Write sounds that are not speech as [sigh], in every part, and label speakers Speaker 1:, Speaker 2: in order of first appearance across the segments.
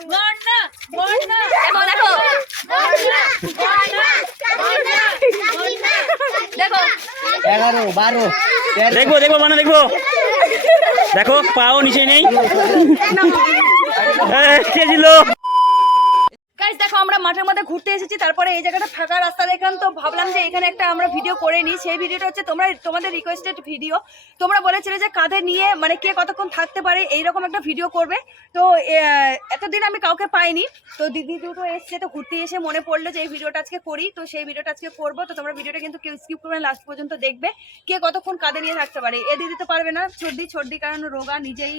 Speaker 1: দেখো দেখো। দেখো।
Speaker 2: এগারো বারো
Speaker 3: দেখব দেখব মানে দেখব। দেখো পাও নিচে নেই। কে
Speaker 1: আমরা মাঠের মধ্যে ঘুরতে এসেছি, তারপরে এই জায়গাটা ফাঁকা রাস্তা দেখলাম, তো ভাবলাম যে এখানে একটা আমরা ভিডিও করে নিই। সেই ভিডিওটা হচ্ছে তোমরা, তোমাদের রিকোয়েস্টেড ভিডিও তোমরা বলেছিলে যে কাঁধে নিয়ে মানে কে কতক্ষণ থাকতে পারে, এইরকম একটা ভিডিও করবে। তো এতদিন আমি কাউকে পাইনি। তো দিদি দুটো এসছে, তো ঘুরতে এসে মনে পড়ল যে এই ভিডিওটা আজকে করি। তো সেই ভিডিওটা আজকে করব। তো তোমরা ভিডিওটা কিন্তু কেউ স্কিপ করবে লাস্ট পর্যন্ত দেখবে। কে কতক্ষণ কাঁধে নিয়ে থাকতে পারে? এ দিদি তো পারবে না, ছর্দি ছর্দি কারণ রোগা, নিজেই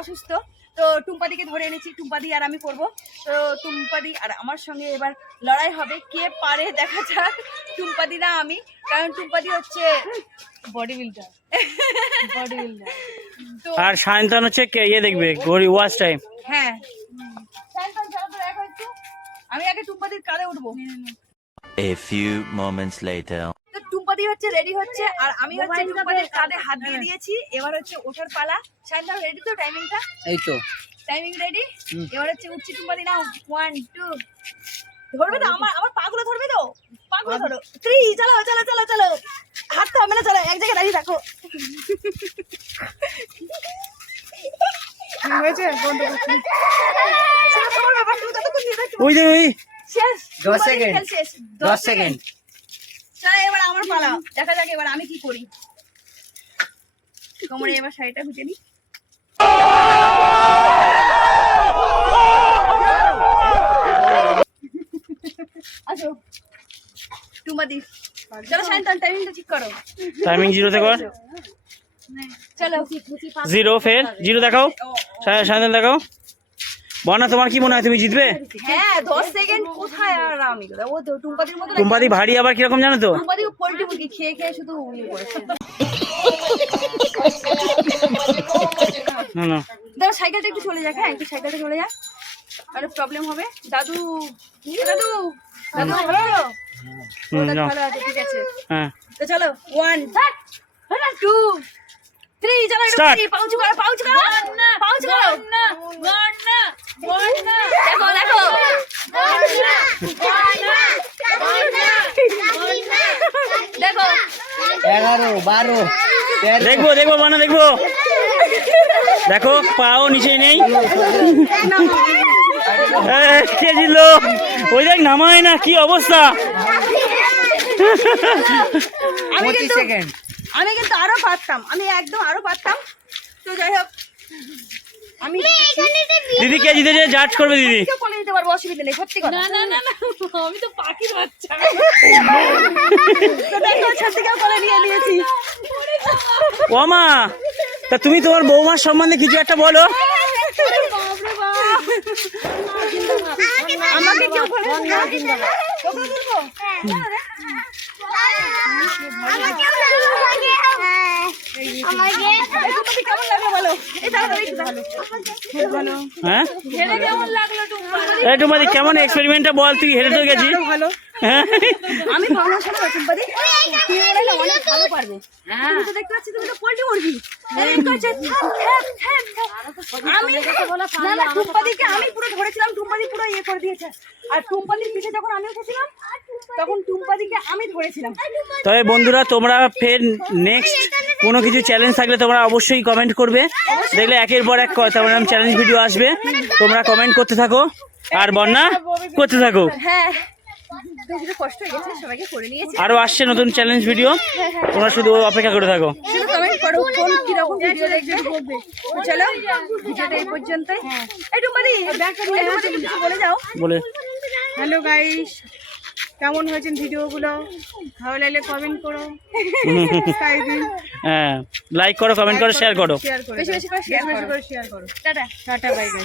Speaker 1: অসুস্থ। তো টুম্পাদিকে ধরে এনেছি টুম্পাদি আর আমি করব। তো টুম্পাদি আর আমার সঙ্গে এবার লড়াই হবে। কে পারে দেখা যাক টুম্পাদি না আমি কারণ টুম্পাদি হচ্ছে বডি বিল্ডার বডি বিল্ডার
Speaker 3: আর সায়ন্তন হচ্ছে কে ইয়ে দেখবে ঘড়ি ওয়াচ টাইম
Speaker 1: হ্যাঁ। শান্তন, চলো তো দেখো একটু। আমি আগে টুম্পাদির কাঁধে উঠবো।
Speaker 4: A few moments later.
Speaker 1: তো হচ্ছে রেডি হচ্ছে আর আমি হচ্ছে টুম্পাদির কাঁধে হাত দিয়ে দিয়েছি এবার হচ্ছে ওঠার পালা। শান্তন রেডি তো টাইমিংটা
Speaker 2: এই তো।
Speaker 1: টাইমিং রেডি এবার হচ্ছে উঠছি টুম্পাদি নাও ওয়ান টু ধরবে তো? আমার আমার পাগুলো ধরবে তো? পাগুলো ধরো। থ্রি চলো চলো চলো চলো হাতটা হবে না চলো এক জায়গায় দাঁড়িয়ে থাকো।
Speaker 5: হয়েছে? বন্ধ করছি।
Speaker 3: ওই যে ওই
Speaker 1: শেষ।
Speaker 2: দশ
Speaker 1: টুম্পাদির
Speaker 2: সেকেন্ড
Speaker 1: খেল শেষ।
Speaker 2: দশ সেকেন্ড
Speaker 1: চলো এবার আমার পালা। দেখা যাক এবার আমি কি করি। কোমরে এবার শাড়িটা গুটে নি। আসো। টুম্বাদি চলো শান্তন টাইমিংটা ঠিক করো।
Speaker 3: টাইমিং জিরোতে কর। জিরো ফের। জিরো দেখাও। সায়ন্তান দেখাও। বনা তোমার কি মনে হয় তুমি জিতবে?
Speaker 1: হ্যাঁ সেকেন্ড কোথায় আর আমি? ও তো টুম্পাদির মতো
Speaker 3: কুম্পাদি ভারী আবার কীরকম জানো তো?
Speaker 1: টুম্পাদি মুরগি খেয়ে খেয়ে শুধু করেছে
Speaker 3: না না।
Speaker 1: দাদা সাইকেলটা একটু চলে যাক হ্যাঁ একটু সাইকেলটা চলে যাক। প্রবলেম হবে। দাদু দাদু দাদু ভালো? আছো? ভালো ঠিক আছে।
Speaker 3: হ্যাঁ।
Speaker 1: তো চলো ওয়ান টু থ্রি চলো
Speaker 3: Start.
Speaker 1: পাউচ করো পাউচ করো। পাউচ করো। দেখো দেখো দেখো
Speaker 2: এগারো বারো
Speaker 3: দেখব দেখব বনা দেখব। দেখো পাও নিচে নেই। এ, কে ছিল ওই দেখ নামায় না কি অবস্থা?
Speaker 1: আমি
Speaker 2: পঁচিশ
Speaker 1: কিন্তু
Speaker 2: সেকেন্ড
Speaker 1: আমি কিন্তু আরও পারতাম। আমি একদম আরও পারতাম। তো যাই হোক। আমি
Speaker 3: দিদি কে জিতেছে জাজ করবে দিদি?
Speaker 1: কেউ দিতে পারব অসুবিধা নেই সত্যি কথা। না না না আমি তো বাচ্চা। তো দেখো ছাত্রীকেও কোলে নিয়ে নিয়েছি।
Speaker 3: ও তা তুমি তোমার বৌমার সম্বন্ধে কিছু একটা বলো।
Speaker 1: আমাকে কেউ বলো
Speaker 3: হ্যাঁ?
Speaker 1: হেরে কেমন লাগল টুম্পা
Speaker 3: এই তোমাদের কেমন এক্সপেরিমেন্টটা বল তুই হেরে তো গেছিস।
Speaker 5: ভালো।
Speaker 1: আমি ভাবনা শোনো টুম্পাদি। তুমি অনেক ভালো পারবে। তুমি তো দেখতে পাচ্ছি তুমি তো পোল্ট্রি মুরগি। এই করছে, থাম, থাম, থাম, থাম। আমি না না টুম্পাদিকে আমি পুরো ধরেছিলাম টুম্পাদি পুরো ইয়ে করে দিয়েছে। আর টুম্পাদির যখন আমি উঠেছিলাম তখন টুম্পাদিকে আমি ধরেছিলাম।
Speaker 3: তবে বন্ধুরা তোমরা ফের নেক্সট কোনো কিছু চ্যালেঞ্জ থাকলে তোমরা অবশ্যই কমেন্ট করবে। দেখলে একের পর এক তেমন চ্যালেঞ্জ ভিডিও আসবে। তোমরা কমেন্ট করতে থাকো। আর বন্যা করতে থাকো।
Speaker 1: হ্যাঁ। তো একটু কষ্ট হয়ে গেছে সবাইকে করে নিয়েছি।
Speaker 3: আরও আসছে নতুন চ্যালেঞ্জ ভিডিও তোমরা শুধু অপেক্ষা করে থাকো।
Speaker 1: বলে যাও।
Speaker 3: বলে।
Speaker 5: হ্যালো গাইস কেমন হয়েছে ভিডিওগুলো? ভালো লাগলে কমেন্ট করো। [laughs]
Speaker 3: হ্যাঁ লাইক করো কমেন্ট করো শেয়ার করো।
Speaker 5: শেয়ার করো
Speaker 1: বেশি বেশি করে শেয়ার করো।
Speaker 5: করে শেয়ার করো।
Speaker 1: টাটা।
Speaker 5: Tata bye bye